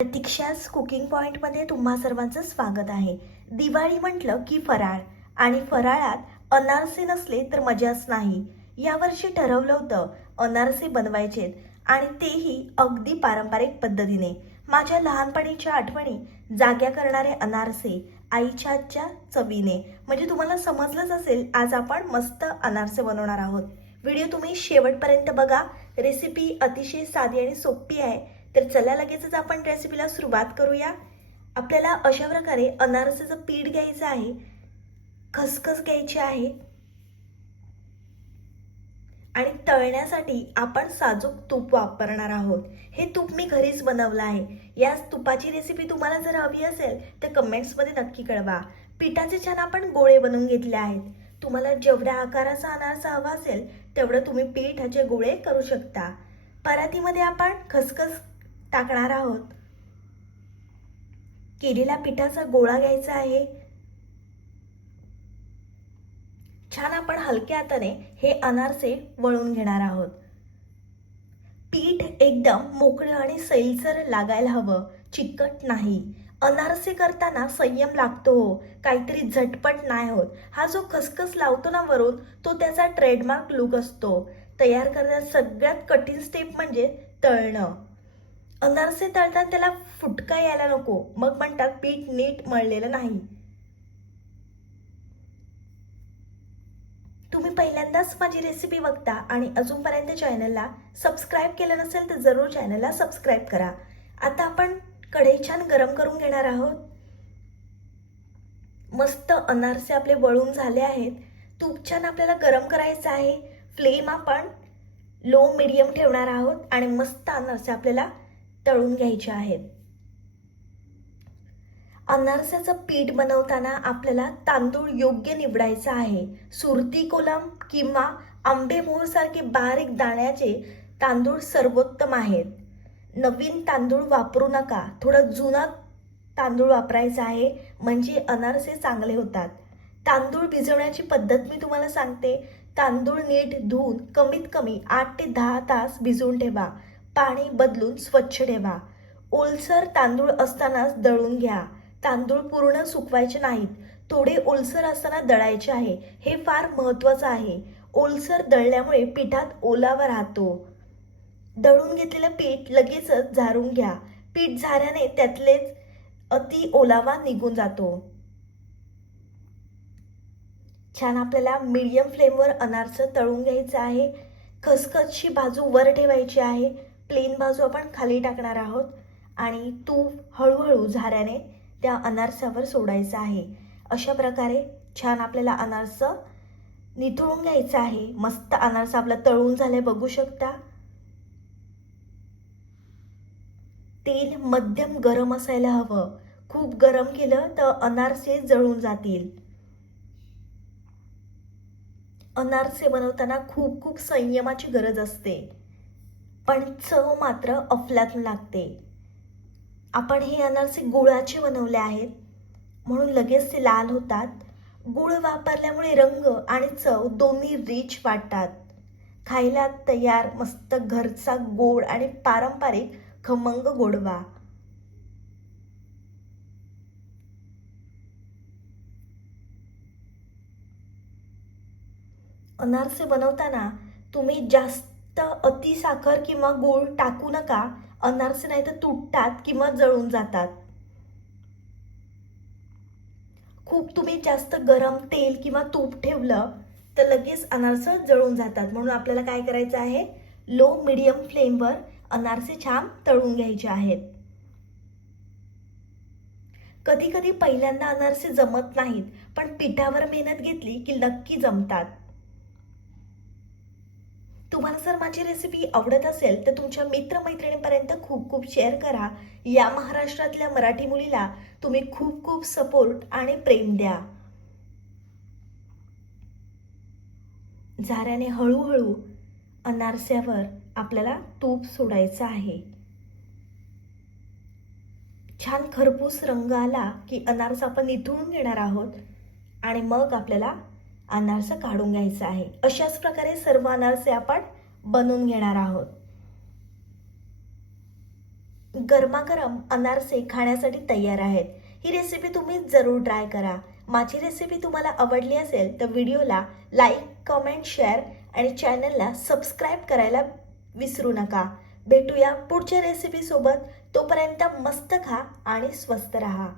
प्रतीक्षाच cooking पॉईंटमध्ये तुम्हा सर्वांचं स्वागत आहे. दिवाळी म्हटलं की फराळ. आणि फराळात अनारसे नसले तर मजाच नाही. यावर्षी ठरवलं होतं अनारसे बनवायचेत आणि तेही अगदी पारंपरिक पद्धतीने. माझ्या लहानपणीच्या आठवणी जाग्या करणारे अनारसे आईच्या आजच्या चवीने. म्हणजे तुम्हाला समजलंच असेल आज आपण मस्त अनारसे बनवणार आहोत. व्हिडिओ तुम्ही शेवटपर्यंत बघा. रेसिपी अतिशय साधी आणि सोपी आहे. तर चला लगेचच आपण रेसिपीला सुरुवात करूया. आपल्याला अशा प्रकारे अनारसाचं पीठ घ्यायचं आहे. खसखस घ्यायची आहे. आणि तळण्यासाठी आपण साजूक तूप वापरणार आहोत. हे तूप मी घरीच बनवलं आहे. या तुपाची रेसिपी तुम्हाला जर हवी असेल तर कमेंट्समध्ये नक्की कळवा. पिठाचे छान आपण गोळे बनवून घेतले आहेत. तुम्हाला जेवढ्या आकाराचा अनारसा हवा असेल तेवढं तुम्ही पिठाचे गोळे करू शकता. परातीमध्ये आपण खसखस टाकणार आहोत. केलेल्या पिठाचा गोळा घ्यायचा आहे. छान आपण हलक्या हाताने हे अनारसे वळून घेणार आहोत. पीठ एकदम मोकळं आणि सैलसर लागायला हवं. चिकट नाही. अनारसे करताना संयम लागतो हो. काहीतरी झटपट नाही होत. हा जो खसखस लावतो ना वरून तो त्याचा ट्रेडमार्क लुक असतो. तयार करण्यात सगळ्यात कठीण स्टेप म्हणजे तळणं. अनारसे तळताना त्याला फुटका यायला नको. मग म्हणतात पीठ नीट मळलेलं नाही. तुम्ही पहिल्यांदाच माझी रेसिपी बघता आणि अजूनपर्यंत चॅनलला सबस्क्राईब केलं नसेल तर जरूर चॅनलला सबस्क्राईब करा. आता आपण कढई छान गरम करून घेणार आहोत. मस्त अनारसे आपले वळून झाले आहेत. तूप छान आपल्याला गरम करायचं आहे. फ्लेम आपण लो मिडियम ठेवणार आहोत आणि मस्त अनारसे आपल्याला तळून घ्यायचे आहेत. अनारसाचं पीठ बनवताना आपल्याला तांदूळ योग्य निवडायचा आहे. सुरती कोलम किंवा आंबेमोहसारखे बारीक दाण्याचे तांदूळ सर्वोत्तम आहेत. नवीन तांदूळ वापरू नका. थोडं जुना तांदूळ वापरायचा आहे म्हणजे अनारसे चांगले होतात. तांदूळ भिजवण्याची पद्धत मी तुम्हाला सांगते. तांदूळ नीट धुवून कमीत कमी आठ ते दहा तास भिजवून ठेवा. पाणी बदलून स्वच्छ ठेवा. ओलसर तांदूळ असतानाच दळून घ्या. तांदूळ पूर्ण सुकवायचे नाहीत. थोडे ओलसर असताना दळायचे आहे. हे फार महत्त्वाचं आहे. ओलसर दळल्यामुळे पिठात ओलावा राहतो. दळून घेतलेलं पीठ लगेचच झारून घ्या. पीठ झाल्याने त्यातलेच अति ओलावा निघून जातो. छान आपल्याला मिडियम फ्लेमवर अनारसं तळून घ्यायचं आहे. खसखसची बाजू वर ठेवायची आहे. प्लेन बाजू आपण खाली टाकणार आहोत आणि तूप हळूहळू झाऱ्याने त्या अनारसावर सोडायचं आहे. अशा प्रकारे छान आपल्याला अनारसं निथळून घ्यायचं आहे. मस्त अनारस आपला तळून झालंय बघू शकता. तेल मध्यम गरम असायला हवं. खूप गरम केलं तर अनारसे जळून जातील. अनारसे बनवताना खूप खूप संयमाची गरज असते. पण चव मात्र अफलातून लागते. आपण हे अनारसे गुळाचे बनवले आहेत. म्हणून लगेच ते लाल होतात. गुळ वापरल्यामुळे रंग आणि चव दोन्ही रिच वाटतात. खायला तयार मस्त घरचा गोड आणि पारंपरिक खमंग गोडवा. अनारसे बनवताना तुम्ही जास्त अति साखर किंवा गूळ टाकू नका अनारसे नाही तर तुटतात किंवा जळून जातात. खूप तुम्ही जास्त गरम तेल किंवा तूप ठेवलं तर लगेच अनारसं जळून जातात. म्हणून आपल्याला काय करायचं आहे? लो मिडियम फ्लेमवर अनारसे छान तळून घ्यायचे आहेत. कधी कधी पहिल्यांदा अनारसे जमत नाहीत पण पिठावर मेहनत घेतली की नक्की जमतात. तुम्हाला जर माझी रेसिपी आवडत असेल तर तुमच्या मित्रमैत्रिणींपर्यंत खूप खूप शेअर करा. या महाराष्ट्रातल्या मराठी मुलीला तुम्ही खूप खूप सपोर्ट आणि प्रेम द्या. झाऱ्याने हळूहळू अनारस्यावर आपल्याला तूप सोडायचं आहे. छान खरपूस रंग आला की अनारसा आपण इथून घेणार आहोत आणि मग आपल्याला अनारसा काढून घ्यायचा आहे. अशाच प्रकारे सर्व अनारसे आपण बनवून घेणार आहोत. गरमागरम अनारसे खाण्यासाठी तयार आहेत. ही रेसिपी तुम्ही जरूर ट्राय करा. माझी रेसिपी तुम्हाला आवडली असेल तर व्हिडिओला लाईक कमेंट शेअर आणि चॅनलला सबस्क्राईब करायला विसरू नका. भेटूया पुढच्या रेसिपीसोबत तोपर्यंत मस्त खा आणि स्वस्त रहा.